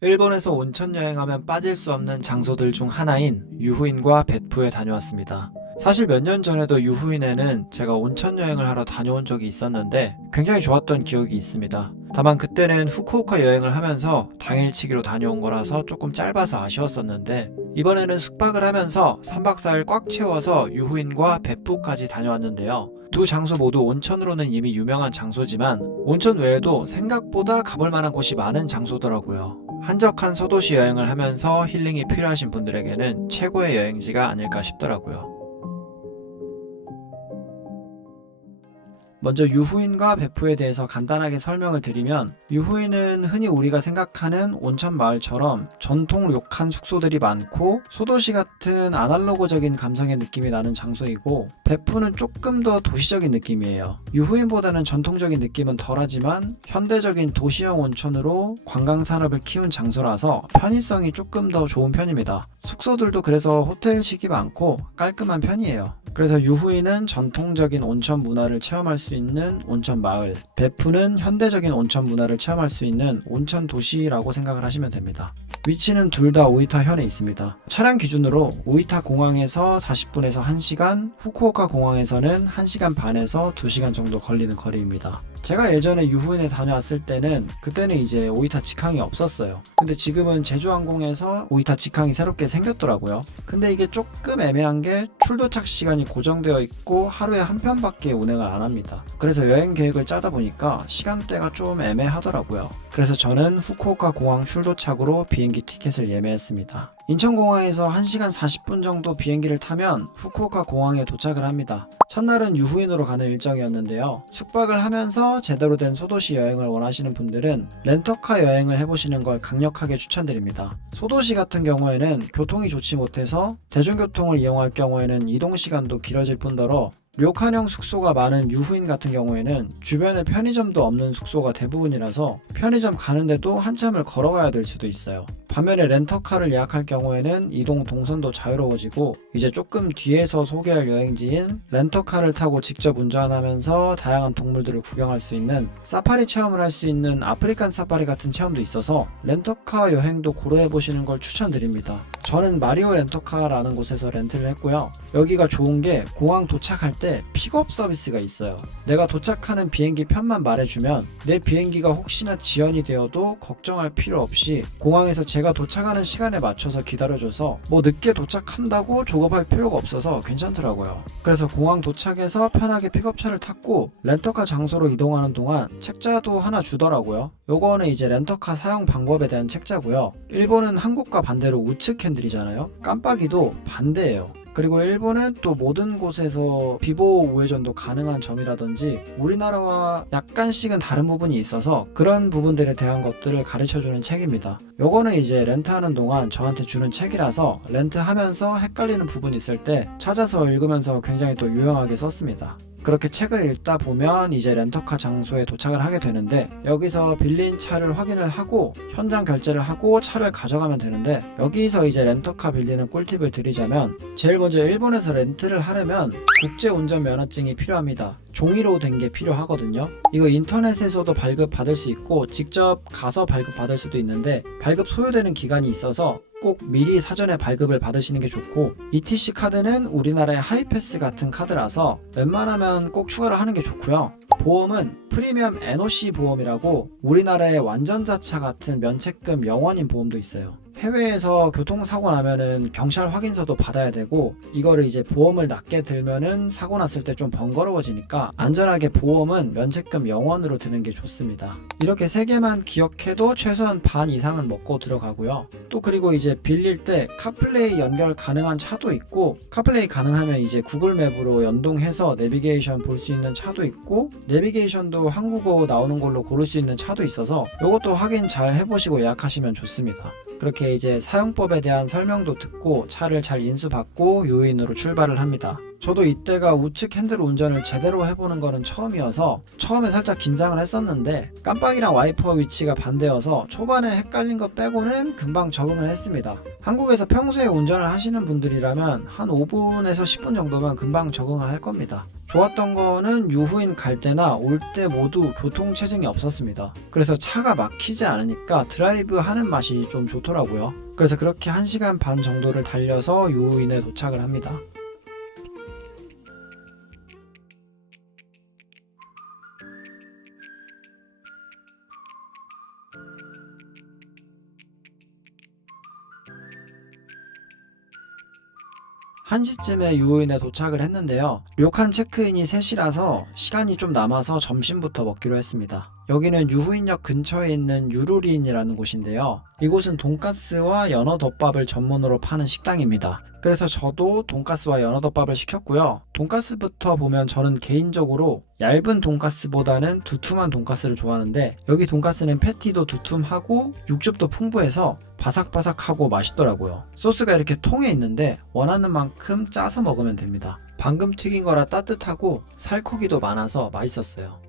일본에서 온천 여행하면 빠질 수 없는 장소들 중 하나인 유후인과 베푸에 다녀왔습니다. 사실 몇 년 전에도 유후인에는 제가 온천 여행을 하러 다녀온 적이 있었는데 굉장히 좋았던 기억이 있습니다. 다만 그때는 후쿠오카 여행을 하면서 당일치기로 다녀온 거라서 조금 짧아서 아쉬웠었는데, 이번에는 숙박을 하면서 3박 4일 꽉 채워서 유후인과 베푸까지 다녀왔는데요. 두 장소 모두 온천으로는 이미 유명한 장소지만 온천 외에도 생각보다 가볼 만한 곳이 많은 장소더라고요. 한적한 소도시 여행을 하면서 힐링이 필요하신 분들에게는 최고의 여행지가 아닐까 싶더라고요. 먼저 유후인과 베푸에 대해서 간단하게 설명을 드리면, 유후인은 흔히 우리가 생각하는 온천 마을처럼 전통 료칸 숙소들이 많고 소도시 같은 아날로그적인 감성의 느낌이 나는 장소이고, 베푸는 조금 더 도시적인 느낌이에요. 유후인보다는 전통적인 느낌은 덜하지만 현대적인 도시형 온천으로 관광산업을 키운 장소라서 편의성이 조금 더 좋은 편입니다. 숙소들도 그래서 호텔식이 많고 깔끔한 편이에요. 그래서 유후인은 전통적인 온천 문화를 체험할 수 있는 온천 마을, 베푸는 현대적인 온천 문화를 체험할 수 있는 온천 도시라고 생각을 하시면 됩니다. 위치는 둘 다 오이타 현에 있습니다. 차량 기준으로 오이타 공항에서 40분에서 1시간, 후쿠오카 공항에서는 1시간 반에서 2시간 정도 걸리는 거리입니다. 제가 예전에 유후인에 다녀왔을 때는 그때는 이제 오이타 직항이 없었어요. 근데 지금은 제주항공에서 오이타 직항이 새롭게 생겼더라고요. 근데 이게 조금 애매한 게 출도착 시간이 고정되어 있고 하루에 한 편밖에 운행을 안 합니다. 그래서 여행 계획을 짜다 보니까 시간대가 좀 애매하더라고요. 그래서 저는 후쿠오카 공항 출도착으로 비행기 티켓을 예매했습니다. 인천공항에서 1시간 40분 정도 비행기를 타면 후쿠오카 공항에 도착을 합니다. 첫날은 유후인으로 가는 일정이었는데요. 숙박을 하면서 제대로 된 소도시 여행을 원하시는 분들은 렌터카 여행을 해보시는 걸 강력하게 추천드립니다. 소도시 같은 경우에는 교통이 좋지 못해서 대중교통을 이용할 경우에는 이동시간도 길어질 뿐더러 료칸형 숙소가 많은 유후인 같은 경우에는 주변에 편의점도 없는 숙소가 대부분이라서 편의점 가는데도 한참을 걸어가야 될 수도 있어요. 반면에 렌터카를 예약할 경우에는 이동 동선도 자유로워지고, 이제 조금 뒤에서 소개할 여행지인 렌터카를 타고 직접 운전하면서 다양한 동물들을 구경할 수 있는 사파리 체험을 할 수 있는 아프리칸 사파리 같은 체험도 있어서 렌터카 여행도 고려해보시는 걸 추천드립니다. 저는 마리오 렌터카라는 곳에서 렌트를 했고요. 여기가 좋은 게 공항 도착할 때 픽업 서비스가 있어요. 내가 도착하는 비행기 편만 말해주면 내 비행기가 혹시나 지연이 되어도 걱정할 필요 없이 공항에서 제가 도착하는 시간에 맞춰서 기다려줘서 뭐 늦게 도착한다고 조급할 필요가 없어서 괜찮더라고요. 그래서 공항 도착해서 편하게 픽업차를 탔고 렌터카 장소로 이동하는 동안 책자도 하나 주더라고요. 요거는 이제 렌터카 사용 방법에 대한 책자고요. 일본은 한국과 반대로 우측 핸들이잖아요. 깜빡이도 반대예요. 그리고 일본은 또 모든 곳에서 비보호 우회전도 가능한 점이라든지 우리나라와 약간씩은 다른 부분이 있어서 그런 부분들에 대한 것들을 가르쳐주는 책입니다. 요거는 이제 렌트하는 동안 저한테 주는 책이라서 렌트하면서 헷갈리는 부분이 있을 때 찾아서 읽으면서 굉장히 또 유용하게 썼습니다. 그렇게 책을 읽다 보면 이제 렌터카 장소에 도착을 하게 되는데, 여기서 빌린 차를 확인을 하고 현장 결제를 하고 차를 가져가면 되는데, 여기서 이제 렌터카 빌리는 꿀팁을 드리자면, 제일 먼저 일본에서 렌트를 하려면 국제운전면허증이 필요합니다. 종이로 된 게 필요하거든요. 이거 인터넷에서도 발급 받을 수 있고 직접 가서 발급 받을 수도 있는데, 발급 소요되는 기간이 있어서 꼭 미리 사전에 발급을 받으시는 게 좋고, ETC 카드는 우리나라의 하이패스 같은 카드라서 웬만하면 꼭 추가를 하는 게 좋고요. 보험은 프리미엄 NOC 보험이라고 우리나라의 완전자차 같은 면책금 영원인 보험도 있어요. 해외에서 교통사고 나면은 경찰 확인서도 받아야 되고, 이거를 이제 보험을 낮게 들면은 사고 났을 때 좀 번거로워지니까 안전하게 보험은 면책금 영원으로 드는 게 좋습니다. 이렇게 3개만 기억해도 최소한 반 이상은 먹고 들어가고요. 또 그리고 이제 빌릴 때 카플레이 연결 가능한 차도 있고, 카플레이 가능하면 이제 구글 맵으로 연동해서 내비게이션 볼 수 있는 차도 있고, 내비게이션도 한국어 나오는 걸로 고를 수 있는 차도 있어서 이것도 확인 잘 해보시고 예약하시면 좋습니다. 그렇게 이제 사용법에 대한 설명도 듣고 차를 잘 인수받고 유인으로 출발을 합니다. 저도 이때가 우측 핸들 운전을 제대로 해보는 거는 처음이어서 처음에 살짝 긴장을 했었는데 깜빡이랑 와이퍼 위치가 반대여서 초반에 헷갈린 거 빼고는 금방 적응을 했습니다. 한국에서 평소에 운전을 하시는 분들이라면 한 5분에서 10분 정도면 금방 적응을 할 겁니다. 좋았던 거는 유후인 갈 때나 올 때 모두 교통체증이 없었습니다. 그래서 차가 막히지 않으니까 드라이브 하는 맛이 좀 좋더라고요. 그래서 그렇게 1시간 반 정도를 달려서 유후인에 도착을 합니다. 한 시쯤에 유후인에 도착을 했는데요. 료칸 체크인이 3시라서 시간이 좀 남아서 점심부터 먹기로 했습니다. 여기는 유후인역 근처에 있는 유루리인이라는 곳인데요. 이곳은 돈가스와 연어덮밥을 전문으로 파는 식당입니다. 그래서 저도 돈가스와 연어덮밥을 시켰고요. 돈가스부터 보면 저는 개인적으로 얇은 돈가스보다는 두툼한 돈가스를 좋아하는데 여기 돈가스는 패티도 두툼하고 육즙도 풍부해서 바삭바삭하고 맛있더라고요. 소스가 이렇게 통에 있는데 원하는 만큼 짜서 먹으면 됩니다. 방금 튀긴 거라 따뜻하고 살코기도 많아서 맛있었어요.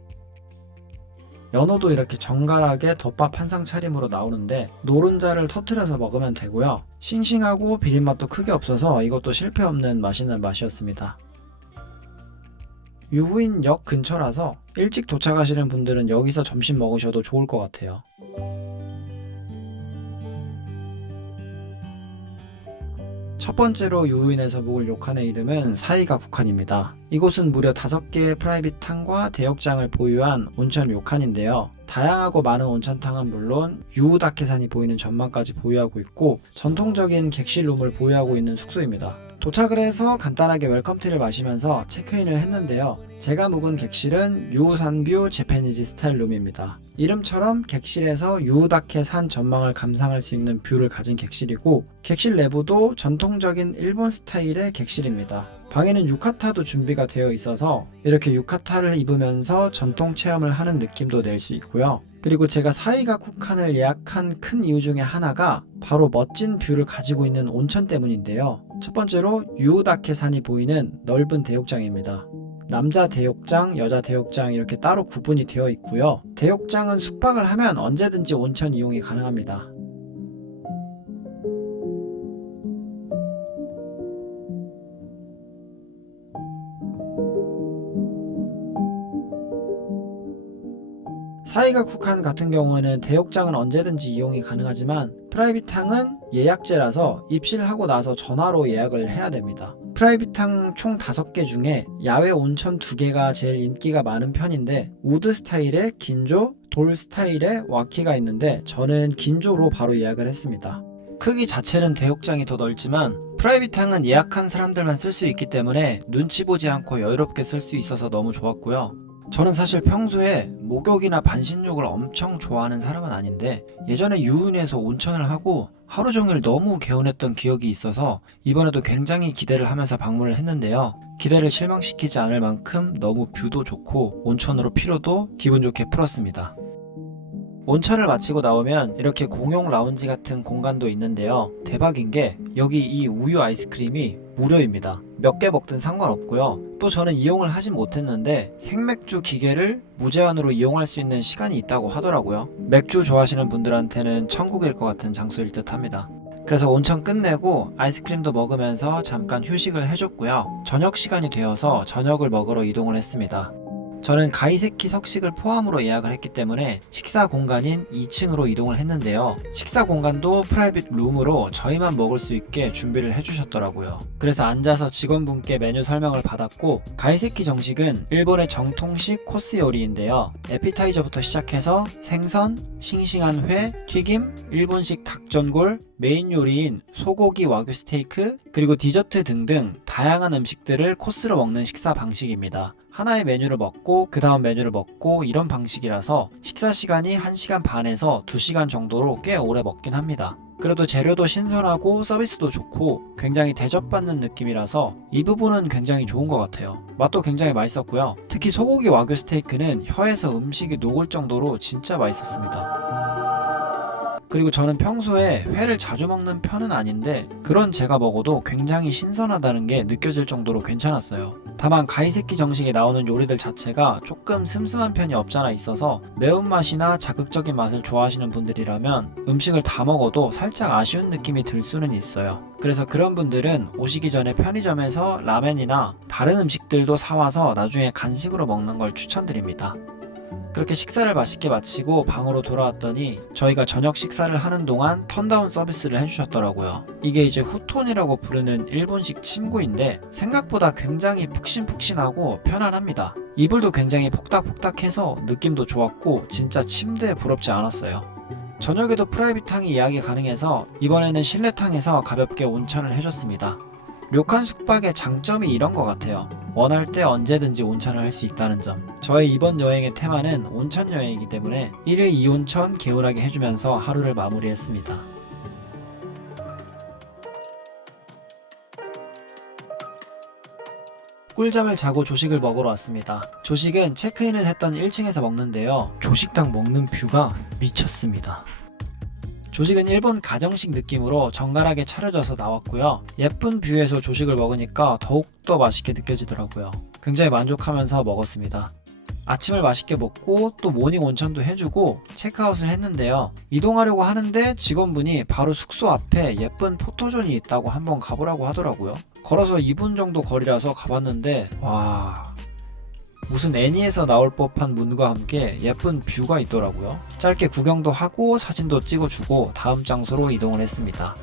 연어도 이렇게 정갈하게 덮밥 한 상 차림으로 나오는데 노른자를 터트려서 먹으면 되고요. 싱싱하고 비린맛도 크게 없어서 이것도 실패 없는 맛있는 맛이었습니다. 유후인 역 근처라서 일찍 도착하시는 분들은 여기서 점심 먹으셔도 좋을 것 같아요. 첫 번째로 유후인에서 묵을 료칸의 이름은 사이가 국한입니다. 이곳은 무려 5개의 프라이빗탕과 대역장을 보유한 온천 료칸인데요. 다양하고 많은 온천탕은 물론 유우다케산이 보이는 전망까지 보유하고 있고 전통적인 객실룸을 보유하고 있는 숙소입니다. 도착을 해서 간단하게 웰컴티를 마시면서 체크인을 했는데요. 제가 묵은 객실은 유우산뷰 재패니즈 스타일 룸입니다. 이름처럼 객실에서 유우다케 산 전망을 감상할 수 있는 뷰를 가진 객실이고 객실 내부도 전통적인 일본 스타일의 객실입니다. 방에는 유카타도 준비가 되어 있어서 이렇게 유카타를 입으면서 전통 체험을 하는 느낌도 낼 수 있고요. 그리고 제가 사이가쿠칸을 예약한 큰 이유 중에 하나가 바로 멋진 뷰를 가지고 있는 온천 때문인데요. 첫 번째로 유우다케 산이 보이는 넓은 대욕장입니다. 남자 대욕장, 여자 대욕장 이렇게 따로 구분이 되어 있고요. 대욕장은 숙박을 하면 언제든지 온천 이용이 가능합니다. 사이가쿠칸 같은 경우에는 대욕장은 언제든지 이용이 가능하지만 프라이빗탕은 예약제라서 입실하고 나서 전화로 예약을 해야 됩니다. 프라이빗탕 총 5개 중에 야외 온천 2개가 제일 인기가 많은 편인데 우드 스타일의 긴조, 돌 스타일의 와키가 있는데 저는 긴조로 바로 예약을 했습니다. 크기 자체는 대욕장이 더 넓지만 프라이빗탕은 예약한 사람들만 쓸 수 있기 때문에 눈치 보지 않고 여유롭게 쓸 수 있어서 너무 좋았고요. 저는 사실 평소에 목욕이나 반신욕을 엄청 좋아하는 사람은 아닌데 예전에 유은에서 온천을 하고 하루 종일 너무 개운했던 기억이 있어서 이번에도 굉장히 기대를 하면서 방문을 했는데요. 기대를 실망시키지 않을 만큼 너무 뷰도 좋고 온천으로 피로도 기분 좋게 풀었습니다. 온천을 마치고 나오면 이렇게 공용 라운지 같은 공간도 있는데요. 대박인 게 여기 이 우유 아이스크림이 무료입니다. 몇 개 먹든 상관없고요. 또 저는 이용을 하진 못했는데 생맥주 기계를 무제한으로 이용할 수 있는 시간이 있다고 하더라고요. 맥주 좋아하시는 분들한테는 천국일 것 같은 장소일 듯 합니다. 그래서 온천 끝내고 아이스크림도 먹으면서 잠깐 휴식을 해줬고요. 저녁 시간이 되어서 저녁을 먹으러 이동을 했습니다. 저는 가이세키 석식을 포함으로 예약을 했기 때문에 식사 공간인 2층으로 이동을 했는데요. 식사 공간도 프라이빗 룸으로 저희만 먹을 수 있게 준비를 해주셨더라고요. 그래서 앉아서 직원분께 메뉴 설명을 받았고 가이세키 정식은 일본의 정통식 코스 요리인데요. 에피타이저부터 시작해서 생선, 싱싱한 회, 튀김, 일본식 닭전골, 메인 요리인 소고기 와규 스테이크, 그리고 디저트 등등 다양한 음식들을 코스로 먹는 식사 방식입니다. 하나의 메뉴를 먹고 그 다음 메뉴를 먹고 이런 방식이라서 식사 시간이 1시간 반에서 2시간 정도로 꽤 오래 먹긴 합니다. 그래도 재료도 신선하고 서비스도 좋고 굉장히 대접받는 느낌이라서 이 부분은 굉장히 좋은 것 같아요. 맛도 굉장히 맛있었고요. 특히 소고기 와규 스테이크는 혀에서 음식이 녹을 정도로 진짜 맛있었습니다. 그리고 저는 평소에 회를 자주 먹는 편은 아닌데 그런 제가 먹어도 굉장히 신선하다는 게 느껴질 정도로 괜찮았어요. 다만 가이세키 정식에 나오는 요리들 자체가 조금 슴슴한 편이 없잖아 있어서 매운맛이나 자극적인 맛을 좋아하시는 분들이라면 음식을 다 먹어도 살짝 아쉬운 느낌이 들 수는 있어요. 그래서 그런 분들은 오시기 전에 편의점에서 라멘이나 다른 음식들도 사와서 나중에 간식으로 먹는 걸 추천드립니다. 그렇게 식사를 맛있게 마치고 방으로 돌아왔더니 저희가 저녁 식사를 하는 동안 턴다운 서비스를 해주셨더라고요. 이게 이제 후톤이라고 부르는 일본식 침구인데 생각보다 굉장히 푹신푹신하고 편안합니다. 이불도 굉장히 폭닥폭닥해서 느낌도 좋았고 진짜 침대에 부럽지 않았어요. 저녁에도 프라이빗탕이 예약이 가능해서 이번에는 실내탕에서 가볍게 온천을 해줬습니다. 료칸 숙박의 장점이 이런 것 같아요. 원할 때 언제든지 온천을 할 수 있다는 점. 저의 이번 여행의 테마는 온천 여행이기 때문에 1일 2온천 개운하게 해주면서 하루를 마무리했습니다. 꿀잠을 자고 조식을 먹으러 왔습니다. 조식은 체크인을 했던 1층에서 먹는데요. 조식당 먹는 뷰가 미쳤습니다. 조식은 일본 가정식 느낌으로 정갈하게 차려져서 나왔고요. 예쁜 뷰에서 조식을 먹으니까 더욱더 맛있게 느껴지더라고요. 굉장히 만족하면서 먹었습니다. 아침을 맛있게 먹고 또 모닝 온천도 해주고 체크아웃을 했는데요. 이동하려고 하는데 직원분이 바로 숙소 앞에 예쁜 포토존이 있다고 한번 가보라고 하더라고요. 걸어서 2분 정도 거리라서 가봤는데 와... 무슨 애니에서 나올 법한 문과 함께 예쁜 뷰가 있더라고요. 짧게 구경도 하고 사진도 찍어주고 다음 장소로 이동을 했습니다.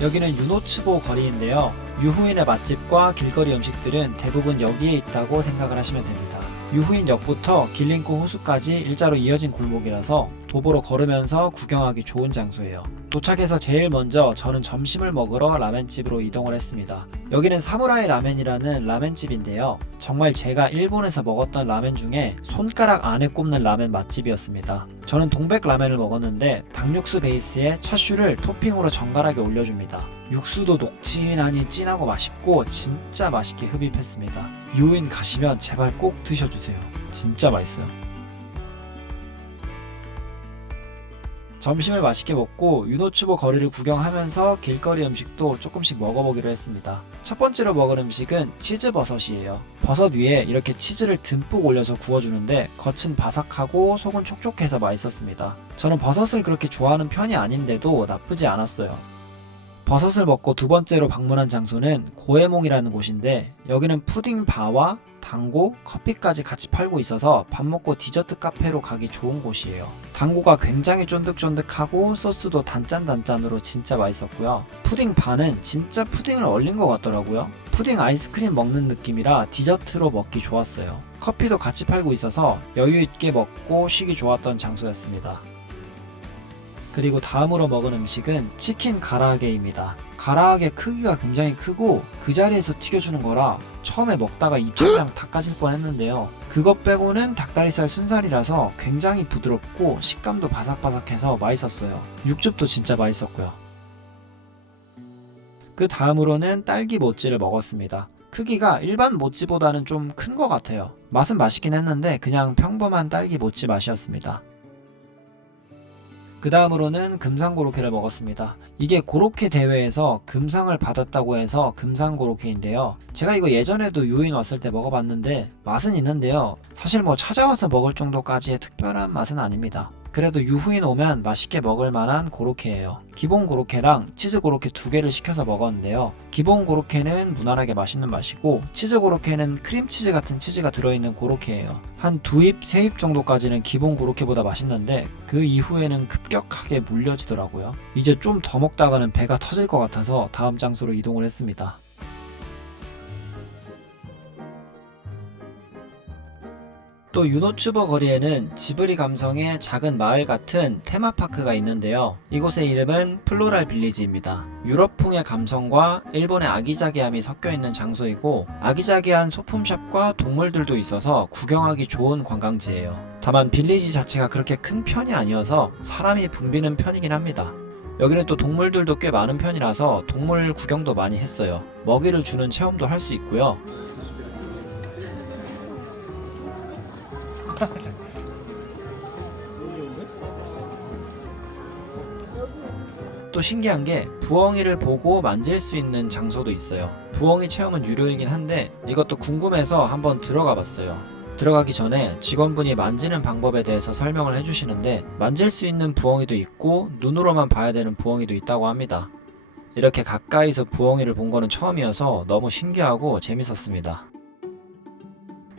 여기는 유노츠보 거리인데요. 유후인의 맛집과 길거리 음식들은 대부분 여기에 있다고 생각을 하시면 됩니다. 유후인역부터 길링코 호수까지 일자로 이어진 골목이라서 도보로 걸으면서 구경하기 좋은 장소예요. 도착해서 제일 먼저 저는 점심을 먹으러 라멘집으로 이동을 했습니다. 여기는 사무라이 라멘이라는 라멘집인데요. 정말 제가 일본에서 먹었던 라멘 중에 손가락 안에 꼽는 라멘 맛집이었습니다. 저는 동백 라멘을 먹었는데 닭육수 베이스에 차슈를 토핑으로 정갈하게 올려줍니다. 육수도 녹진하니 진하고 맛있고 진짜 맛있게 흡입했습니다. 유후인 가시면 제발 꼭 드셔주세요. 진짜 맛있어요. 점심을 맛있게 먹고 유노츠보 거리를 구경하면서 길거리 음식도 조금씩 먹어보기로 했습니다. 첫 번째로 먹을 음식은 치즈버섯이에요. 버섯 위에 이렇게 치즈를 듬뿍 올려서 구워주는데 겉은 바삭하고 속은 촉촉해서 맛있었습니다. 저는 버섯을 그렇게 좋아하는 편이 아닌데도 나쁘지 않았어요. 버섯을 먹고 두 번째로 방문한 장소는 고에몽이라는 곳인데 여기는 푸딩 바와 당고, 커피까지 같이 팔고 있어서 밥 먹고 디저트 카페로 가기 좋은 곳이에요. 당고가 굉장히 쫀득쫀득하고 소스도 단짠단짠으로 진짜 맛있었고요. 푸딩 바는 진짜 푸딩을 얼린 것 같더라고요. 푸딩 아이스크림 먹는 느낌이라 디저트로 먹기 좋았어요. 커피도 같이 팔고 있어서 여유있게 먹고 쉬기 좋았던 장소였습니다. 그리고 다음으로 먹은 음식은 치킨 가라아게입니다. 가라아게 크기가 굉장히 크고 그 자리에서 튀겨주는 거라 처음에 먹다가 입천장 다 까질 뻔했는데요. 그것 빼고는 닭다리살 순살이라서 굉장히 부드럽고 식감도 바삭바삭해서 맛있었어요. 육즙도 진짜 맛있었고요. 그 다음으로는 딸기 모찌를 먹었습니다. 크기가 일반 모찌보다는 좀 큰 것 같아요. 맛은 맛있긴 했는데 그냥 평범한 딸기 모찌 맛이었습니다. 그 다음으로는 금상 고로케를 먹었습니다. 이게 고로케 대회에서 금상을 받았다고 해서 금상 고로케인데요. 제가 이거 예전에도 유인 왔을 때 먹어봤는데 맛은 있는데요. 사실 뭐 찾아와서 먹을 정도까지의 특별한 맛은 아닙니다. 그래도 유후인 오면 맛있게 먹을 만한 고로케예요. 기본 고로케랑 치즈 고로케 두 개를 시켜서 먹었는데요. 기본 고로케는 무난하게 맛있는 맛이고 치즈 고로케는 크림치즈 같은 치즈가 들어있는 고로케예요. 한 2입, 3입 정도까지는 기본 고로케보다 맛있는데 그 이후에는 급격하게 물려지더라고요. 이제 좀 더 먹다가는 배가 터질 것 같아서 다음 장소로 이동을 했습니다. 또 유노츠버 거리에는 지브리 감성의 작은 마을 같은 테마파크가 있는데요. 이곳의 이름은 플로랄 빌리지입니다. 유럽풍의 감성과 일본의 아기자기함이 섞여있는 장소이고 아기자기한 소품샵과 동물들도 있어서 구경하기 좋은 관광지예요. 다만 빌리지 자체가 그렇게 큰 편이 아니어서 사람이 붐비는 편이긴 합니다. 여기는 또 동물들도 꽤 많은 편이라서 동물 구경도 많이 했어요. 먹이를 주는 체험도 할 수 있고요. 또 신기한 게 부엉이를 보고 만질 수 있는 장소도 있어요. 부엉이 체험은 유료이긴 한데 이것도 궁금해서 한번 들어가 봤어요. 들어가기 전에 직원분이 만지는 방법에 대해서 설명을 해주시는데 만질 수 있는 부엉이도 있고 눈으로만 봐야 되는 부엉이도 있다고 합니다. 이렇게 가까이서 부엉이를 본 거는 처음이어서 너무 신기하고 재밌었습니다.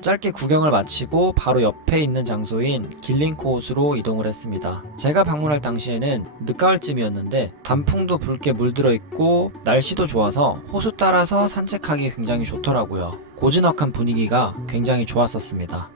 짧게 구경을 마치고 바로 옆에 있는 장소인 길링코 호수로 이동을 했습니다. 제가 방문할 당시에는 늦가을쯤이었는데 단풍도 붉게 물들어 있고 날씨도 좋아서 호수 따라서 산책하기 굉장히 좋더라고요. 고즈넉한 분위기가 굉장히 좋았었습니다.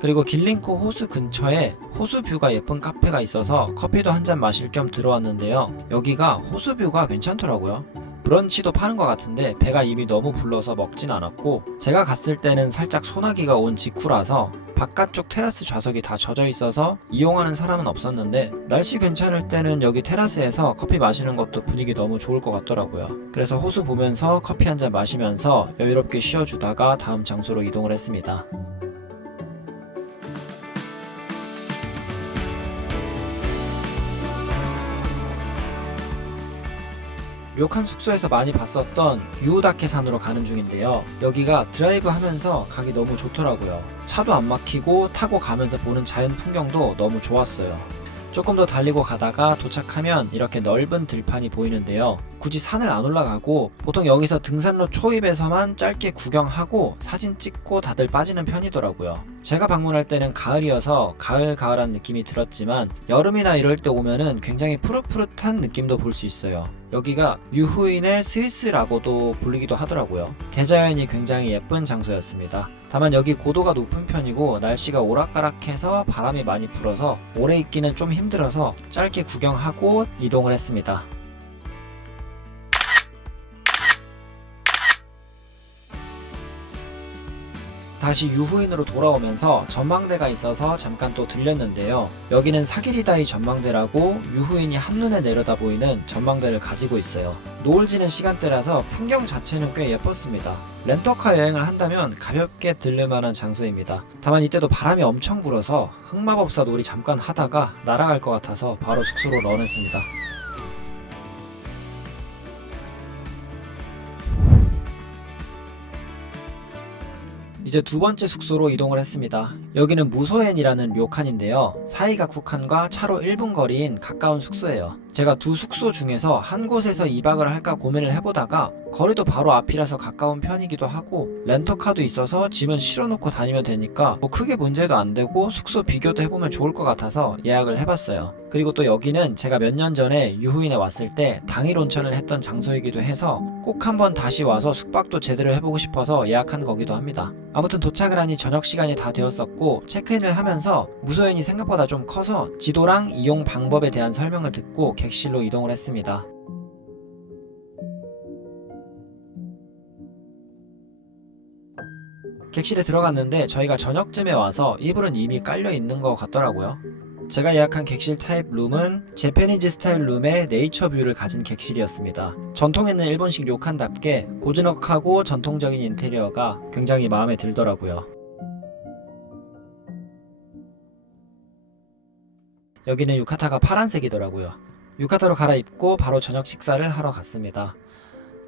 그리고 길링코 호수 근처에 호수뷰가 예쁜 카페가 있어서 커피도 한 잔 마실 겸 들어왔는데요. 여기가 호수뷰가 괜찮더라고요. 브런치도 파는 것 같은데 배가 이미 너무 불러서 먹진 않았고, 제가 갔을 때는 살짝 소나기가 온 직후라서 바깥쪽 테라스 좌석이 다 젖어 있어서 이용하는 사람은 없었는데, 날씨 괜찮을 때는 여기 테라스에서 커피 마시는 것도 분위기 너무 좋을 것 같더라고요. 그래서 호수 보면서 커피 한 잔 마시면서 여유롭게 쉬어주다가 다음 장소로 이동을 했습니다. 료칸 숙소에서 많이 봤었던 유우다케산으로 가는 중인데요. 여기가 드라이브 하면서 가기 너무 좋더라고요. 차도 안 막히고 타고 가면서 보는 자연 풍경도 너무 좋았어요. 조금 더 달리고 가다가 도착하면 이렇게 넓은 들판이 보이는데요. 굳이 산을 안 올라가고 보통 여기서 등산로 초입에서만 짧게 구경하고 사진 찍고 다들 빠지는 편이더라고요. 제가 방문할 때는 가을이어서 가을가을한 느낌이 들었지만 여름이나 이럴 때 오면은 굉장히 푸릇푸릇한 느낌도 볼 수 있어요. 여기가 유후인의 스위스라고도 불리기도 하더라고요. 대자연이 굉장히 예쁜 장소였습니다. 다만 여기 고도가 높은 편이고 날씨가 오락가락해서 바람이 많이 불어서 오래 있기는 좀 힘들어서 짧게 구경하고 이동을 했습니다. 다시 유후인으로 돌아오면서 전망대가 있어서 잠깐 또 들렸는데요. 여기는 사기리다이 전망대라고 유후인이 한눈에 내려다 보이는 전망대를 가지고 있어요. 노을 지는 시간대라서 풍경 자체는 꽤 예뻤습니다. 렌터카 여행을 한다면 가볍게 들를만한 장소입니다. 다만 이때도 바람이 엄청 불어서 흑마법사 놀이 잠깐 하다가 날아갈 것 같아서 바로 숙소로 런했습니다. 이제 두 번째 숙소로 이동을 했습니다. 여기는 무소엔이라는 료칸인데요. 사이가쿠칸과 차로 1분 거리인 가까운 숙소예요. 제가 두 숙소 중에서 한 곳에서 2박을 할까 고민을 해보다가 거리도 바로 앞이라서 가까운 편이기도 하고 렌터카도 있어서 짐은 실어놓고 다니면 되니까 뭐 크게 문제도 안 되고 숙소 비교도 해보면 좋을 것 같아서 예약을 해봤어요. 그리고 또 여기는 제가 몇 년 전에 유후인에 왔을 때 당일 온천을 했던 장소이기도 해서 꼭 한번 다시 와서 숙박도 제대로 해보고 싶어서 예약한 거기도 합니다. 아무튼 도착을 하니 저녁 시간이 다 되었었고 체크인을 하면서 무소엔이 생각보다 좀 커서 지도랑 이용 방법에 대한 설명을 듣고 객실로 이동을 했습니다. 객실에 들어갔는데 저희가 저녁쯤에 와서 이불은 이미 깔려 있는 것 같더라고요. 제가 예약한 객실 타입 룸은 재패니즈 스타일 룸의 네이처 뷰를 가진 객실이었습니다. 전통 있는 일본식 료칸답게 고즈넉하고 전통적인 인테리어가 굉장히 마음에 들더라고요. 여기는 유카타가 파란색이더라고요. 유카타로 갈아입고 바로 저녁 식사를 하러 갔습니다.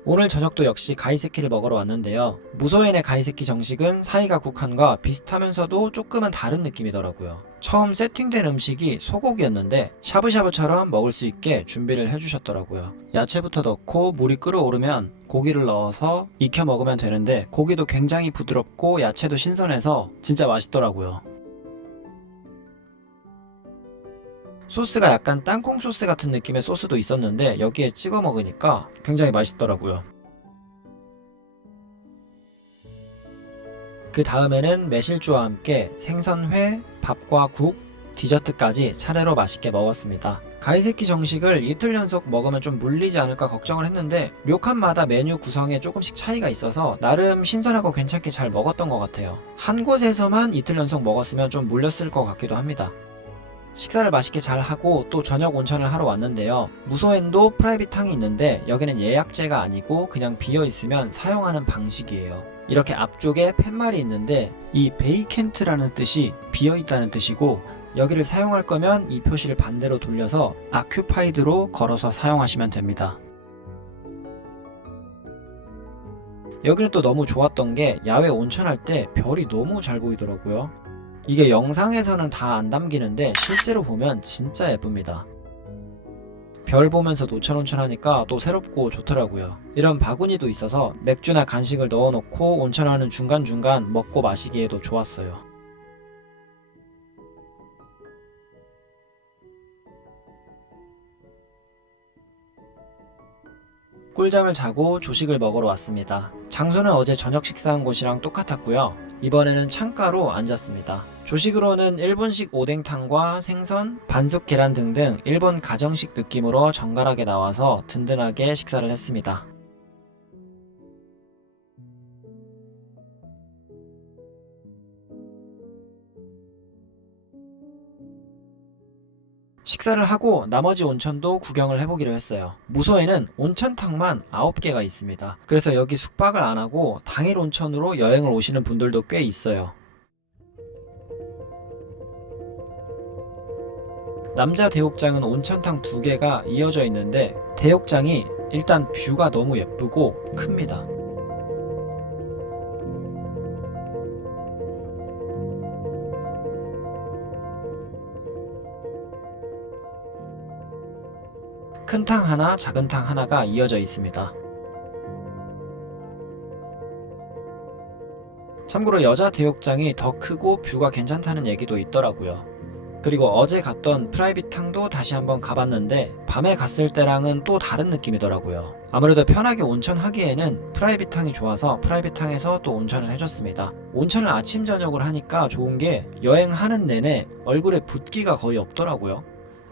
오늘 저녁도 역시 가이세키를 먹으러 왔는데요. 무소엔의 가이세키 정식은 사이가쿠칸과 비슷하면서도 조금은 다른 느낌이더라고요. 처음 세팅된 음식이 소고기였는데 샤브샤브처럼 먹을 수 있게 준비를 해주셨더라고요. 야채부터 넣고 물이 끓어오르면 고기를 넣어서 익혀 먹으면 되는데 고기도 굉장히 부드럽고 야채도 신선해서 진짜 맛있더라고요. 소스가 약간 땅콩 소스 같은 느낌의 소스도 있었는데 여기에 찍어 먹으니까 굉장히 맛있더라고요. 그 다음에는 매실주와 함께 생선회, 밥과 국, 디저트까지 차례로 맛있게 먹었습니다. 가이세키 정식을 이틀 연속 먹으면 좀 물리지 않을까 걱정을 했는데 료칸마다 메뉴 구성에 조금씩 차이가 있어서 나름 신선하고 괜찮게 잘 먹었던 것 같아요. 한 곳에서만 이틀 연속 먹었으면 좀 물렸을 것 같기도 합니다. 식사를 맛있게 잘 하고 또 저녁 온천을 하러 왔는데요. 무소엔도 프라이빗탕이 있는데 여기는 예약제가 아니고 그냥 비어있으면 사용하는 방식이에요. 이렇게 앞쪽에 팻말이 있는데 이 베이켄트라는 뜻이 비어있다는 뜻이고 여기를 사용할 거면 이 표시를 반대로 돌려서 아큐파이드로 걸어서 사용하시면 됩니다. 여기는 또 너무 좋았던 게 야외 온천할 때 별이 너무 잘 보이더라고요. 이게 영상에서는 다 안 담기는데 실제로 보면 진짜 예쁩니다. 별 보면서 노천온천 하니까 또 새롭고 좋더라고요. 이런 바구니도 있어서 맥주나 간식을 넣어놓고 온천하는 중간중간 먹고 마시기에도 좋았어요. 꿀잠을 자고 조식을 먹으러 왔습니다. 장소는 어제 저녁 식사한 곳이랑 똑같았고요. 이번에는 창가로 앉았습니다. 조식으로는 일본식 오뎅탕과 생선, 반숙 계란 등등 일본 가정식 느낌으로 정갈하게 나와서 든든하게 식사를 했습니다. 식사를 하고 나머지 온천도 구경을 해보기로 했어요. 무소에는 온천탕만 9개가 있습니다. 그래서 여기 숙박을 안 하고 당일 온천으로 여행을 오시는 분들도 꽤 있어요. 남자 대욕장은 온천탕 2개가 이어져 있는데 대욕장이 일단 뷰가 너무 예쁘고 큽니다. 큰 탕 하나, 작은 탕 하나가 이어져 있습니다. 참고로 여자 대욕장이 더 크고 뷰가 괜찮다는 얘기도 있더라고요. 그리고 어제 갔던 프라이빗 탕도 다시 한번 가봤는데 밤에 갔을 때랑은 또 다른 느낌이더라고요. 아무래도 편하게 온천하기에는 프라이빗 탕이 좋아서 프라이빗 탕에서 또 온천을 해줬습니다. 온천을 아침 저녁을 하니까 좋은 게 여행하는 내내 얼굴에 붓기가 거의 없더라고요.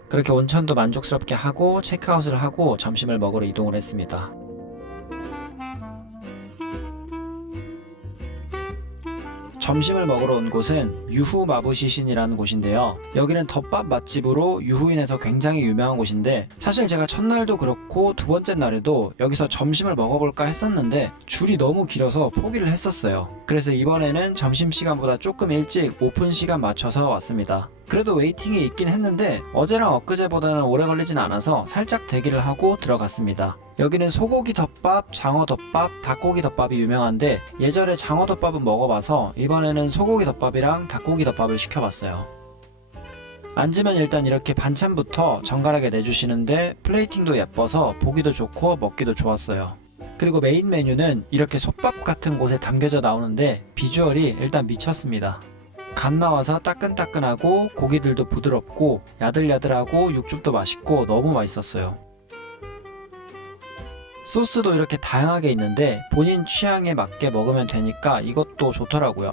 그렇게 온천도 만족스럽게 하고 체크아웃을 하고 점심을 먹으러 이동을 했습니다. 점심을 먹으러 온 곳은 유후 마부시신이라는 곳인데요. 여기는 덮밥 맛집으로 유후인에서 굉장히 유명한 곳인데 사실 제가 첫날도 그렇고 두 번째 날에도 여기서 점심을 먹어볼까 했었는데 줄이 너무 길어서 포기를 했었어요. 그래서 이번에는 점심시간보다 조금 일찍 오픈 시간 맞춰서 왔습니다. 그래도 웨이팅이 있긴 했는데 어제랑 엊그제보다는 오래 걸리진 않아서 살짝 대기를 하고 들어갔습니다. 여기는 소고기 덮밥, 장어 덮밥, 닭고기 덮밥이 유명한데 예전에 장어 덮밥은 먹어봐서 이번에는 소고기 덮밥이랑 닭고기 덮밥을 시켜봤어요. 앉으면 일단 이렇게 반찬부터 정갈하게 내주시는데 플레이팅도 예뻐서 보기도 좋고 먹기도 좋았어요. 그리고 메인 메뉴는 이렇게 솥밥 같은 곳에 담겨져 나오는데 비주얼이 일단 미쳤습니다. 갓 나와서 따끈따끈하고 고기들도 부드럽고 야들야들하고 육즙도 맛있고 너무 맛있었어요. 소스도 이렇게 다양하게 있는데 본인 취향에 맞게 먹으면 되니까 이것도 좋더라고요.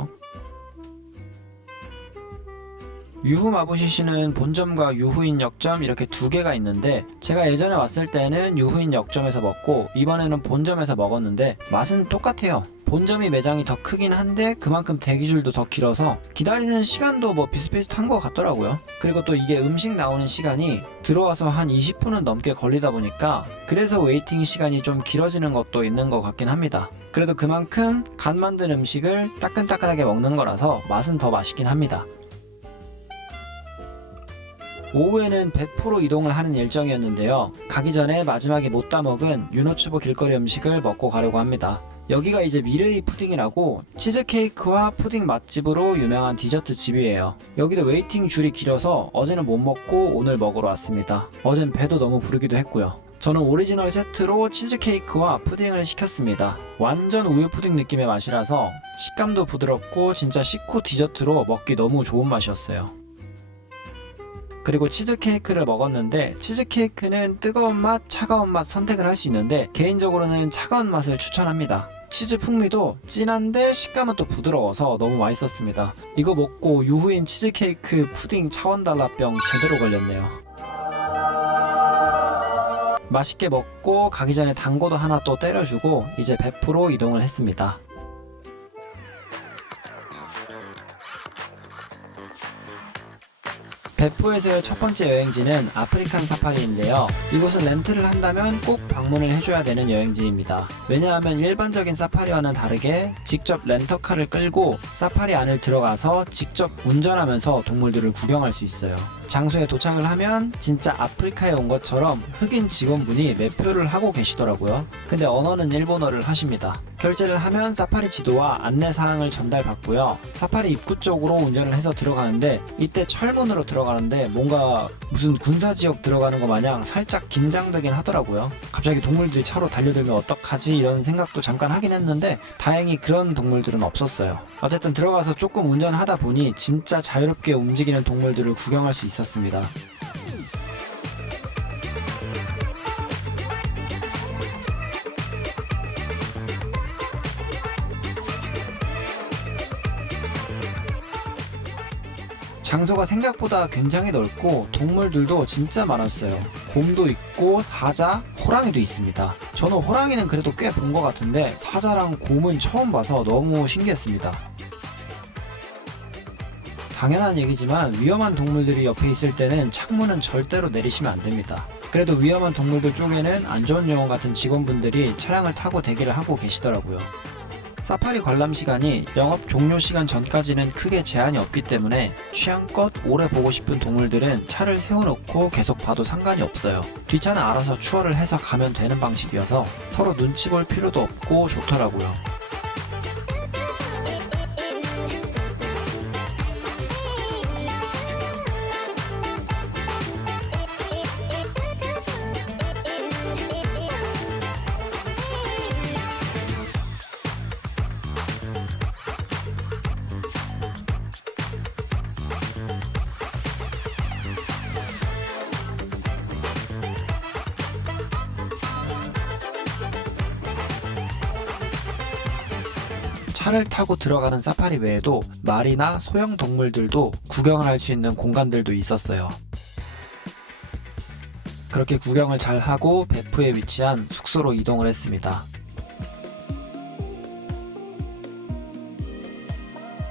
유후 마부시시는 본점과 유후인 역점 이렇게 2개가 있는데 제가 예전에 왔을 때는 유후인 역점에서 먹고 이번에는 본점에서 먹었는데 맛은 똑같아요. 본점이 매장이 더 크긴 한데 그만큼 대기줄도 더 길어서 기다리는 시간도 뭐 비슷비슷한 것 같더라고요. 그리고 또 이게 음식 나오는 시간이 들어와서 한 20분은 넘게 걸리다 보니까 그래서 웨이팅 시간이 좀 길어지는 것도 있는 것 같긴 합니다. 그래도 그만큼 간 만든 음식을 따끈따끈하게 먹는 거라서 맛은 더 맛있긴 합니다. 오후에는 100% 이동을 하는 일정이었는데요. 가기 전에 마지막에 못 다 먹은 유노츠보 길거리 음식을 먹고 가려고 합니다. 여기가 이제 미르이 푸딩이라고 치즈케이크와 푸딩 맛집으로 유명한 디저트 집이에요. 여기도 웨이팅 줄이 길어서 어제는 못 먹고 오늘 먹으러 왔습니다. 어젠 배도 너무 부르기도 했고요. 저는 오리지널 세트로 치즈케이크와 푸딩을 시켰습니다. 완전 우유 푸딩 느낌의 맛이라서 식감도 부드럽고 진짜 식후 디저트로 먹기 너무 좋은 맛이었어요. 그리고 치즈케이크를 먹었는데 치즈케이크는 뜨거운 맛, 차가운 맛 선택을 할 수 있는데 개인적으로는 차가운 맛을 추천합니다. 치즈 풍미도 진한데 식감은 또 부드러워서 너무 맛있었습니다. 이거 먹고 유후인 치즈케이크 푸딩 차원달라병 제대로 걸렸네요. 맛있게 먹고 가기 전에 당고도 하나 또 때려주고 이제 베프로 이동을 했습니다. 베프에서의 첫 번째 여행지는 아프리칸 사파리인데요. 이곳은 렌트를 한다면 꼭 방문을 해줘야 되는 여행지입니다. 왜냐하면 일반적인 사파리와는 다르게 직접 렌터카를 끌고 사파리 안을 들어가서 직접 운전하면서 동물들을 구경할 수 있어요. 장소에 도착을 하면 진짜 아프리카에 온 것처럼 흑인 직원분이 매표를 하고 계시더라고요. 근데 언어는 일본어를 하십니다. 결제를 하면 사파리 지도와 안내사항을 전달받고요. 사파리 입구 쪽으로 운전을 해서 들어가는데 이때 철문으로 들어가는데 뭔가 무슨 군사지역 들어가는 것 마냥 살짝 긴장되긴 하더라고요. 갑자기 동물들이 차로 달려들면 어떡하지 이런 생각도 잠깐 하긴 했는데 다행히 그런 동물들은 없었어요. 어쨌든 들어가서 조금 운전하다 보니 진짜 자유롭게 움직이는 동물들을 구경할 수 있었습니다. 장소가 생각보다 굉장히 넓고 동물들도 진짜 많았어요. 곰도 있고 사자, 호랑이도 있습니다. 저는 호랑이는 그래도 꽤 본 것 같은데 사자랑 곰은 처음 봐서 너무 신기했습니다. 당연한 얘기지만 위험한 동물들이 옆에 있을 때는 창문은 절대로 내리시면 안 됩니다. 그래도 위험한 동물들 쪽에는 안 좋은 영혼 같은 직원분들이 차량을 타고 대기를 하고 계시더라고요. 사파리 관람 시간이 영업 종료 시간 전까지는 크게 제한이 없기 때문에 취향껏 오래 보고 싶은 동물들은 차를 세워놓고 계속 봐도 상관이 없어요. 뒷차는 알아서 추월을 해서 가면 되는 방식이어서 서로 눈치 볼 필요도 없고 좋더라고요. 차를 타고 들어가는 사파리 외에도 말이나 소형 동물들도 구경을 할 수 있는 공간들도 있었어요. 그렇게 구경을 잘 하고 베프에 위치한 숙소로 이동을 했습니다.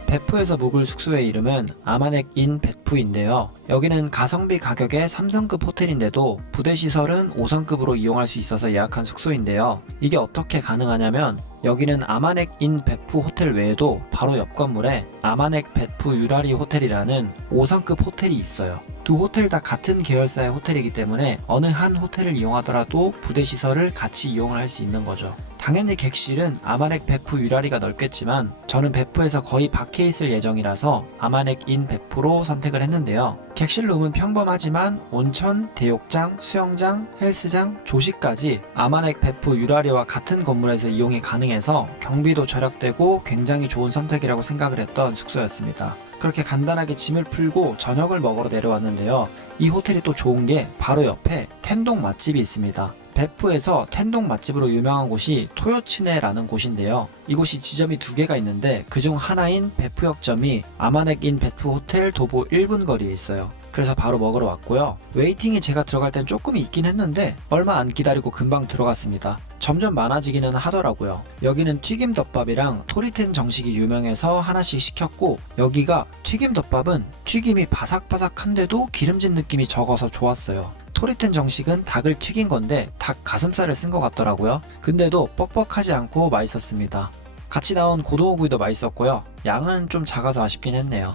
베프에서 묵을 숙소의 이름은 아마넥 인 베프인데요. 여기는 가성비 가격의 3성급 호텔인데도 부대시설은 5성급으로 이용할 수 있어서 예약한 숙소인데요. 이게 어떻게 가능하냐면 여기는 아마넥 인 베프 호텔 외에도 바로 옆 건물에 아마넥 베프 유라리 호텔이라는 5성급 호텔이 있어요. 두 호텔 다 같은 계열사의 호텔이기 때문에 어느 한 호텔을 이용하더라도 부대시설을 같이 이용을 할 수 있는 거죠. 당연히 객실은 아마넥 베프 유라리가 넓겠지만 저는 베프에서 거의 밖에 있을 예정이라서 아마넥 인 베프로 선택을 했는데요. 객실 룸은 평범하지만 온천, 대욕장, 수영장, 헬스장, 조식까지 아마넥 베프 유라리와 같은 건물에서 이용이 가능해서 경비도 절약되고 굉장히 좋은 선택이라고 생각을 했던 숙소였습니다. 그렇게 간단하게 짐을 풀고 저녁을 먹으러 내려왔는데요. 이 호텔이 또 좋은 게 바로 옆에 텐동 맛집이 있습니다. 베프에서 텐동 맛집으로 유명한 곳이 토요치네라는 곳인데요. 이곳이 지점이 두 개가 있는데 그중 하나인 베프역점이 아마넥 인 베프 호텔 도보 1분 거리에 있어요. 그래서 바로 먹으러 왔고요. 웨이팅이 제가 들어갈 땐 조금 있긴 했는데 얼마 안 기다리고 금방 들어갔습니다. 점점 많아지기는 하더라고요. 여기는 튀김덮밥이랑 토리텐 정식이 유명해서 하나씩 시켰고 여기가 튀김덮밥은 튀김이 바삭바삭한데도 기름진 느낌이 적어서 좋았어요. 토리텐 정식은 닭을 튀긴 건데 닭 가슴살을 쓴 것 같더라고요. 근데도 뻑뻑하지 않고 맛있었습니다. 같이 나온 고등어구이도 맛있었고요. 양은 좀 작아서 아쉽긴 했네요.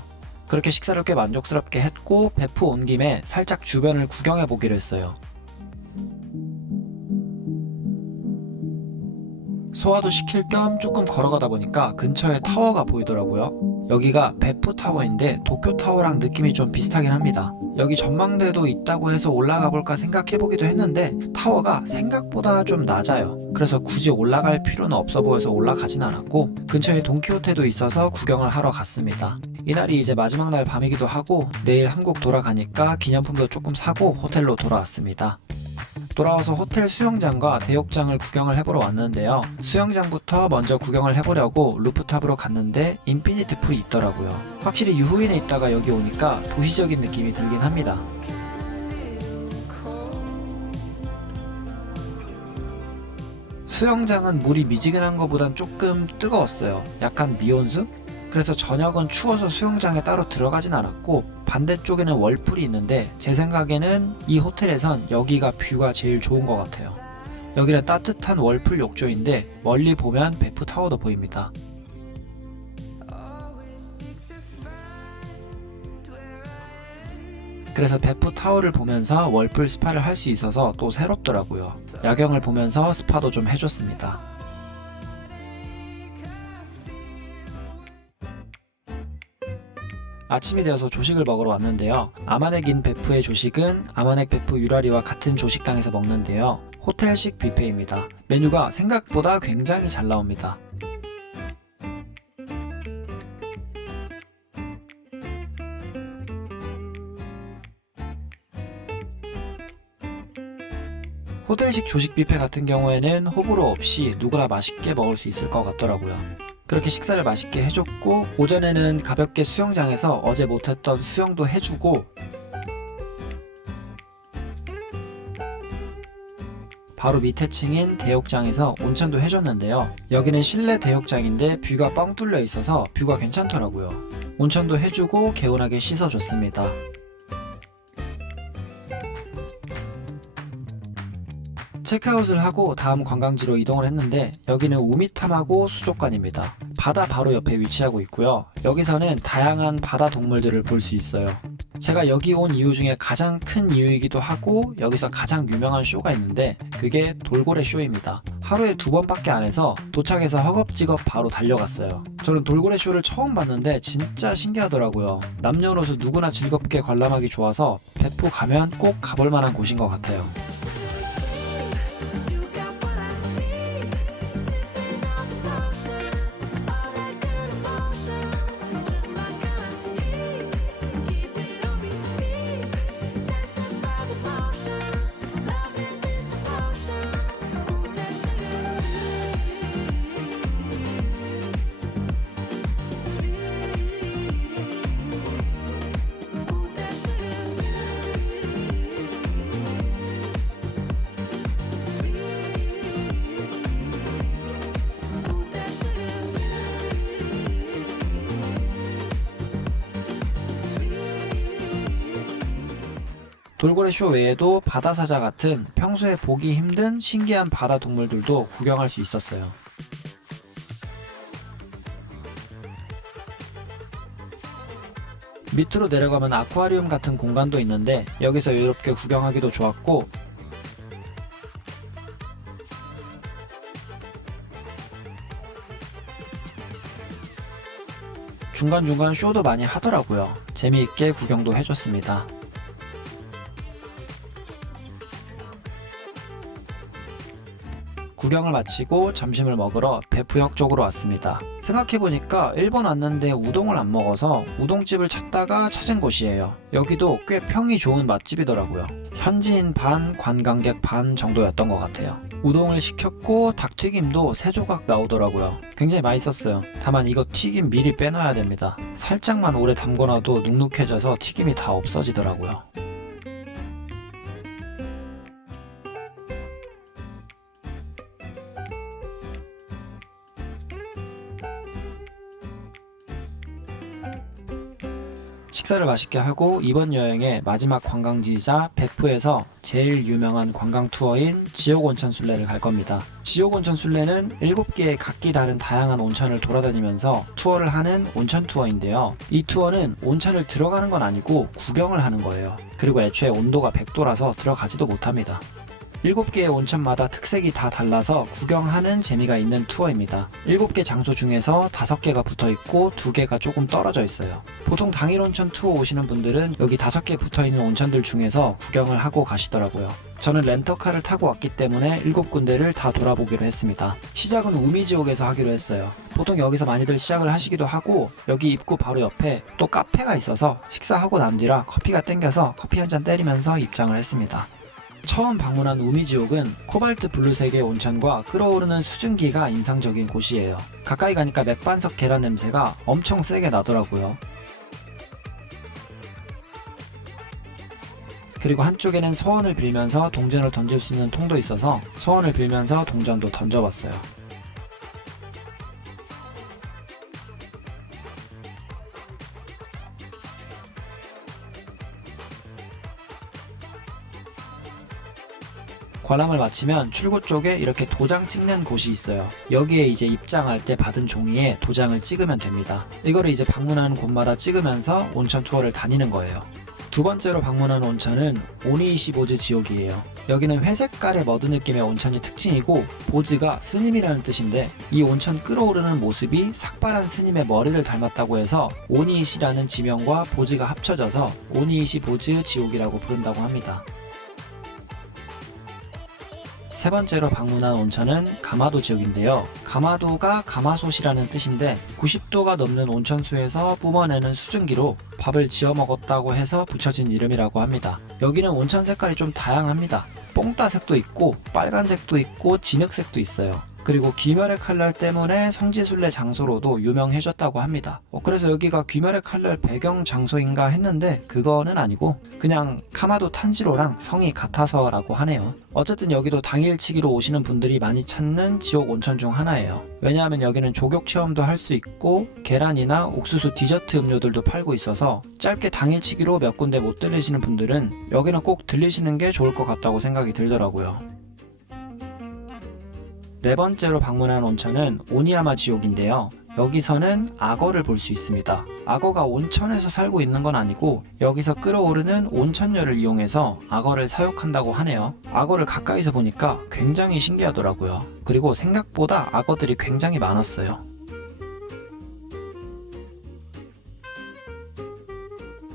그렇게 식사를 꽤 만족스럽게 했고 베프 온 김에 살짝 주변을 구경해 보기로 했어요. 소화도 시킬 겸 조금 걸어가다 보니까 근처에 타워가 보이더라고요. 여기가 베프 타워인데 도쿄 타워랑 느낌이 좀 비슷하긴 합니다. 여기 전망대도 있다고 해서 올라가 볼까 생각해 보기도 했는데 타워가 생각보다 좀 낮아요. 그래서 굳이 올라갈 필요는 없어 보여서 올라가진 않았고 근처에 돈키호테도 있어서 구경을 하러 갔습니다. 이날이 이제 마지막 날 밤이기도 하고 내일 한국 돌아가니까 기념품도 조금 사고 호텔로 돌아왔습니다. 돌아와서 호텔 수영장과 대욕장을 구경을 해보러 왔는데요. 수영장부터 먼저 구경을 해보려고 루프탑으로 갔는데 인피니트 풀이 있더라고요. 확실히 유후인에 있다가 여기 오니까 도시적인 느낌이 들긴 합니다. 수영장은 물이 미지근한 것보단 조금 뜨거웠어요. 약간 미온수? 그래서 저녁은 추워서 수영장에 따로 들어가진 않았고 반대쪽에는 월풀이 있는데 제 생각에는 이 호텔에선 여기가 뷰가 제일 좋은 것 같아요. 여기는 따뜻한 월풀 욕조인데 멀리 보면 베프 타워도 보입니다. 그래서 베프 타워를 보면서 월풀 스파를 할 수 있어서 또 새롭더라고요. 야경을 보면서 스파도 좀 해줬습니다. 아침이 되어서 조식을 먹으러 왔는데요. 아마넥인 베프의 조식은 아마넥 베프 유라리와 같은 조식당에서 먹는데요. 호텔식 뷔페입니다. 메뉴가 생각보다 굉장히 잘 나옵니다. 호텔식 조식 뷔페 같은 경우에는 호불호 없이 누구나 맛있게 먹을 수 있을 것 같더라고요. 그렇게 식사를 맛있게 해줬고 오전에는 가볍게 수영장에서 어제 못했던 수영도 해주고 바로 밑에 층인 대욕장에서 온천도 해줬는데요. 여기는 실내 대욕장인데 뷰가 뻥 뚫려 있어서 뷰가 괜찮더라고요. 온천도 해주고 개운하게 씻어줬습니다. 체크아웃을 하고 다음 관광지로 이동을 했는데 여기는 우미탐하고 수족관입니다. 바다 바로 옆에 위치하고 있고요. 여기서는 다양한 바다 동물들을 볼 수 있어요. 제가 여기 온 이유 중에 가장 큰 이유이기도 하고 여기서 가장 유명한 쇼가 있는데 그게 돌고래 쇼입니다. 하루에 2번밖에 안 해서 도착해서 허겁지겁 바로 달려갔어요. 저는 돌고래 쇼를 처음 봤는데 진짜 신기하더라고요. 남녀노소 누구나 즐겁게 관람하기 좋아서 베프 가면 꼭 가볼 만한 곳인 것 같아요. 돌고래 쇼 외에도 바다사자 같은 평소에 보기 힘든 신기한 바다 동물들도 구경할 수 있었어요. 밑으로 내려가면 아쿠아리움 같은 공간도 있는데 여기서 이렇게 구경하기도 좋았고 중간중간 쇼도 많이 하더라고요. 재미있게 구경도 해줬습니다. 구경을 마치고 점심을 먹으러 베프역 쪽으로 왔습니다. 생각해보니까 일본 왔는데 우동을 안 먹어서 우동집을 찾다가 찾은 곳이에요. 여기도 꽤 평이 좋은 맛집이더라고요. 현지인 반, 관광객 반 정도였던 것 같아요. 우동을 시켰고 닭튀김도 3조각 나오더라고요. 굉장히 맛있었어요. 다만 이거 튀김 미리 빼놔야 됩니다. 살짝만 오래 담궈놔도 눅눅해져서 튀김이 다 없어지더라고요. 식사를 맛있게 하고 이번 여행의 마지막 관광지이자 베프에서 제일 유명한 관광 투어인 지옥온천순례를 갈 겁니다. 지옥온천순례는 7개의 각기 다른 다양한 온천을 돌아다니면서 투어를 하는 온천 투어인데요. 이 투어는 온천을 들어가는 건 아니고 구경을 하는 거예요. 그리고 애초에 온도가 100도라서 들어가지도 못합니다. 7개의 온천마다 특색이 다 달라서 구경하는 재미가 있는 투어입니다. 7개 장소 중에서 5개가 붙어있고 2개가 조금 떨어져 있어요. 보통 당일 온천 투어 오시는 분들은 여기 5개 붙어있는 온천들 중에서 구경을 하고 가시더라고요. 저는 렌터카를 타고 왔기 때문에 7군데를 다 돌아보기로 했습니다. 시작은 우미지옥에서 하기로 했어요. 보통 여기서 많이들 시작을 하시기도 하고 여기 입구 바로 옆에 또 카페가 있어서 식사하고 난 뒤라 커피가 땡겨서 커피 한 잔 때리면서 입장을 했습니다. 처음 방문한 우미지옥은 코발트 블루색의 온천과 끓어오르는 수증기가 인상적인 곳이에요. 가까이 가니까 맥반석 계란 냄새가 엄청 세게 나더라고요. 그리고 한쪽에는 소원을 빌면서 동전을 던질 수 있는 통도 있어서 소원을 빌면서 동전도 던져봤어요. 관람을 마치면 출구 쪽에 이렇게 도장 찍는 곳이 있어요. 여기에 이제 입장할 때 받은 종이에 도장을 찍으면 됩니다. 이거를 이제 방문하는 곳마다 찍으면서 온천 투어를 다니는 거예요. 두 번째로 방문한 온천은 오니이시보즈 지옥이에요. 여기는 회색깔의 머드 느낌의 온천이 특징이고, 보즈가 스님이라는 뜻인데 이 온천 끓어오르는 모습이 삭발한 스님의 머리를 닮았다고 해서 오니이시라는 지명과 보즈가 합쳐져서 오니이시보즈 지옥이라고 부른다고 합니다. 세 번째로 방문한 온천은 가마도 지역인데요. 가마도가 가마솥이라는 뜻인데 90도가 넘는 온천수에서 뿜어내는 수증기로 밥을 지어 먹었다고 해서 붙여진 이름이라고 합니다. 여기는 온천 색깔이 좀 다양합니다. 뽕따색도 있고 빨간색도 있고 진흙색도 있어요. 그리고 귀멸의 칼날 때문에 성지순례 장소로도 유명해졌다고 합니다. 그래서 여기가 귀멸의 칼날 배경 장소인가 했는데 그거는 아니고 그냥 카마도 탄지로랑 성이 같아서라고 하네요. 어쨌든 여기도 당일치기로 오시는 분들이 많이 찾는 지옥 온천 중 하나예요. 왜냐하면 여기는 조격 체험도 할 수 있고 계란이나 옥수수 디저트 음료들도 팔고 있어서 짧게 당일치기로 몇 군데 못 들리시는 분들은 여기는 꼭 들리시는 게 좋을 것 같다고 생각이 들더라고요. 네 번째로 방문한 온천은 오니야마 지옥인데요. 여기서는 악어를 볼 수 있습니다. 악어가 온천에서 살고 있는 건 아니고 여기서 끓어오르는 온천열을 이용해서 악어를 사육한다고 하네요. 악어를 가까이서 보니까 굉장히 신기하더라고요. 그리고 생각보다 악어들이 굉장히 많았어요.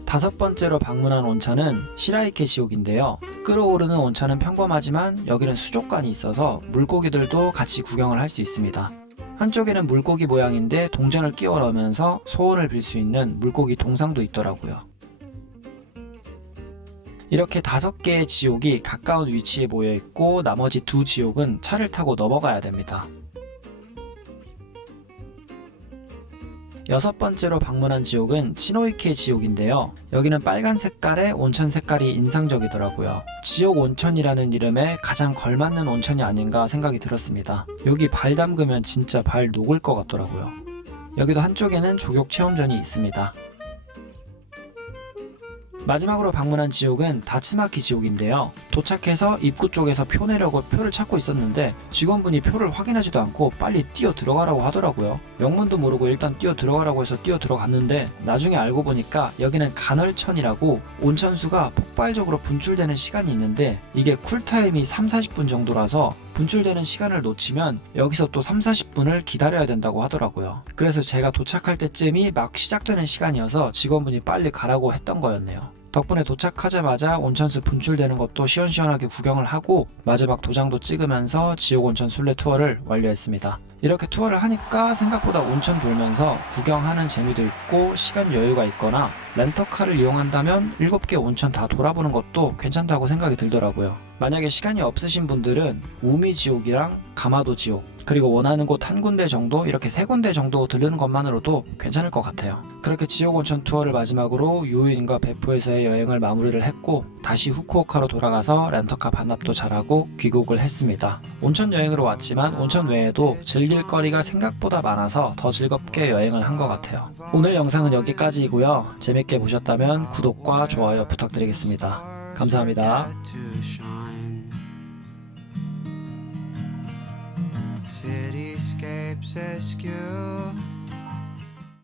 다섯 번째로 방문한 온천은 시라이케 지옥인데요. 끓어오르는 온천은 평범하지만 여기는 수족관이 있어서 물고기들도 같이 구경을 할 수 있습니다. 한쪽에는 물고기 모양인데 동전을 끼워 넣으면서 소원을 빌 수 있는 물고기 동상도 있더라고요. 이렇게 5개의 지옥이 가까운 위치에 모여 있고 나머지 2 지옥은 차를 타고 넘어가야 됩니다. 여섯 번째로 방문한 지옥은 치노이케 지옥인데요. 여기는 빨간 색깔의 온천 색깔이 인상적이더라고요. 지옥 온천이라는 이름에 가장 걸맞는 온천이 아닌가 생각이 들었습니다. 여기 발 담그면 진짜 발 녹을 것 같더라고요. 여기도 한쪽에는 조격 체험전이 있습니다. 마지막으로 방문한 지옥은 다츠마키 지옥인데요. 도착해서 입구 쪽에서 표 내려고 표를 찾고 있었는데 직원분이 표를 확인하지도 않고 빨리 뛰어 들어가라고 하더라고요. 영문도 모르고 일단 뛰어 들어가라고 해서 뛰어 들어갔는데 나중에 알고 보니까 여기는 간헐천이라고 온천수가 폭발적으로 분출되는 시간이 있는데 이게 쿨타임이 3-40분 정도라서 분출되는 시간을 놓치면 여기서 또 3-40분을 기다려야 된다고 하더라고요. 그래서 제가 도착할 때쯤이 막 시작되는 시간이어서 직원분이 빨리 가라고 했던 거였네요. 덕분에 도착하자마자 온천수 분출되는 것도 시원시원하게 구경을 하고 마지막 도장도 찍으면서 지옥온천 순례 투어를 완료했습니다. 이렇게 투어를 하니까 생각보다 온천 돌면서 구경하는 재미도 있고 시간 여유가 있거나 렌터카를 이용한다면 7개 온천 다 돌아보는 것도 괜찮다고 생각이 들더라고요. 만약에 시간이 없으신 분들은 우미 지옥이랑 가마도 지옥 그리고 원하는 곳 한 군데 정도 이렇게 3군데 정도 들르는 것만으로도 괜찮을 것 같아요. 그렇게 지옥 온천 투어를 마지막으로 유인과 베푸에서의 여행을 마무리를 했고 다시 후쿠오카로 돌아가서 렌터카 반납도 잘하고 귀국을 했습니다. 온천 여행으로 왔지만 온천 외에도 즐길 거리가 생각보다 많아서 더 즐겁게 여행을 한 것 같아요. 오늘 영상은 여기까지이고요. 재밌게 보셨다면 구독과 좋아요 부탁드리겠습니다. 감사합니다. Cityscapes askew